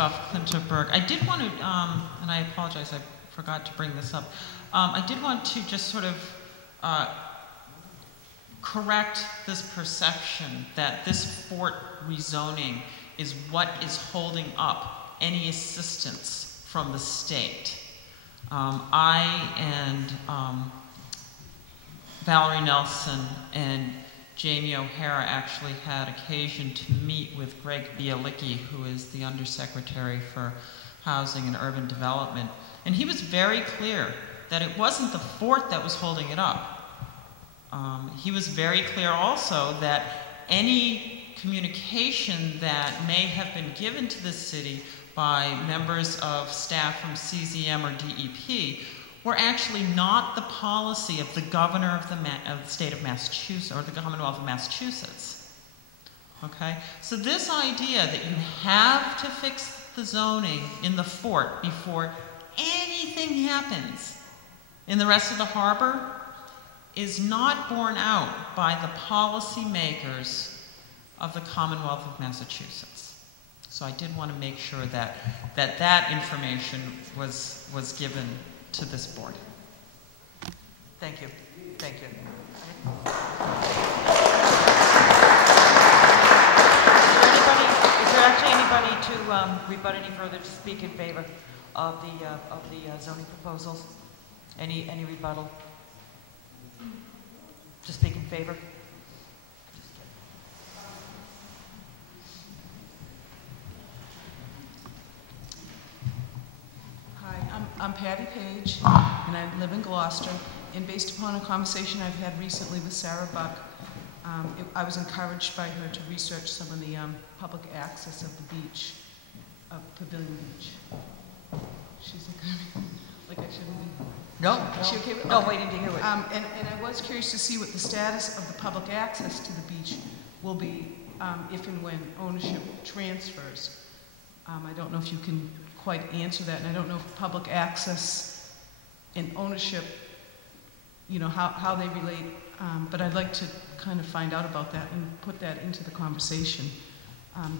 off Klinteberg. I did want to, and I apologize, I forgot to bring this up. I did want to just sort of correct this perception that this fort rezoning is what is holding up any assistance from the state. I and Valerie Nelson and Jamie O'Hara actually had occasion to meet with Greg Bielicki, who is the Undersecretary for Housing and Urban Development. And he was very clear that it wasn't the fort that was holding it up. He was very clear also that any communication that may have been given to the city by members of staff from CZM or DEP were actually not the policy of the governor of the state of Massachusetts, or the Commonwealth of Massachusetts. Okay? So this idea that you have to fix the zoning in the fort before anything happens in the rest of the harbor is not borne out by the policy makers of the Commonwealth of Massachusetts. So I did want to make sure that that information was given to this board. Thank you. Thank you. Is there actually anybody to rebut any further, to speak in favor of the zoning proposals? Any rebuttal? To speak in favor? I'm Patti Paige, and I live in Gloucester. And based upon a conversation I've had recently with Sarah Buck, I was encouraged by her to research some of the public access of the beach, of Pavilion Beach. She's like I shouldn't be. No, is she okay with no, okay. Waiting to hear it. And I was curious to see what the status of the public access to the beach will be if and when ownership transfers. I don't know if you can quite answer that, and I don't know if public access and ownership, you know, how they relate, but I'd like to kind of find out about that and put that into the conversation.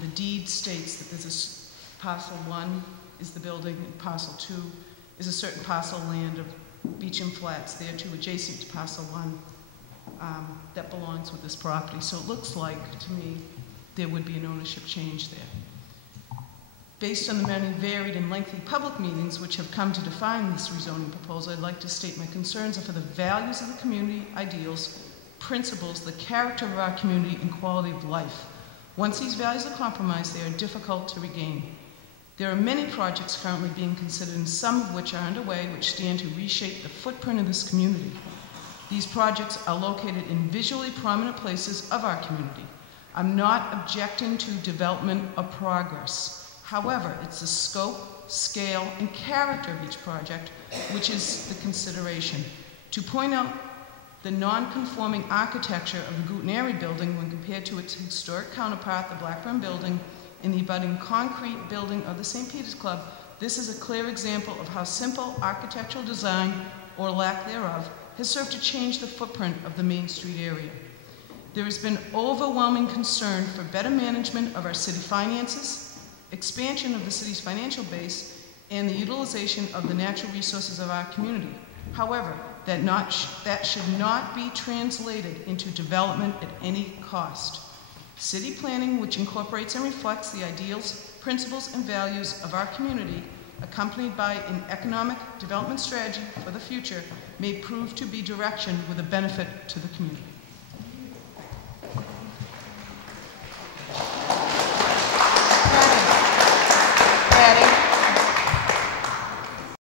The deed states that there's a parcel 1 is the building, and parcel 2 is a certain parcel of land of Beecham Flats there too, adjacent to parcel 1, that belongs with this property. So it looks like, to me, there would be an ownership change there. Based on the many varied and lengthy public meetings which have come to define this rezoning proposal, I'd like to state my concerns are for the values of the community, ideals, principles, the character of our community, and quality of life. Once these values are compromised, they are difficult to regain. There are many projects currently being considered, and some of which are underway, which stand to reshape the footprint of this community. These projects are located in visually prominent places of our community. I'm not objecting to development or progress. However, it's the scope, scale, and character of each project which is the consideration. To point out the non-conforming architecture of the Gutenary building when compared to its historic counterpart, the Blackburn building, in the abutting concrete building of the St. Peter's Club, this is a clear example of how simple architectural design, or lack thereof, has served to change the footprint of the Main Street area. There has been overwhelming concern for better management of our city finances, expansion of the city's financial base, and the utilization of the natural resources of our community. However, that should not be translated into development at any cost. City planning, which incorporates and reflects the ideals, principles, and values of our community, accompanied by an economic development strategy for the future, may prove to be direction with a benefit to the community. Patty.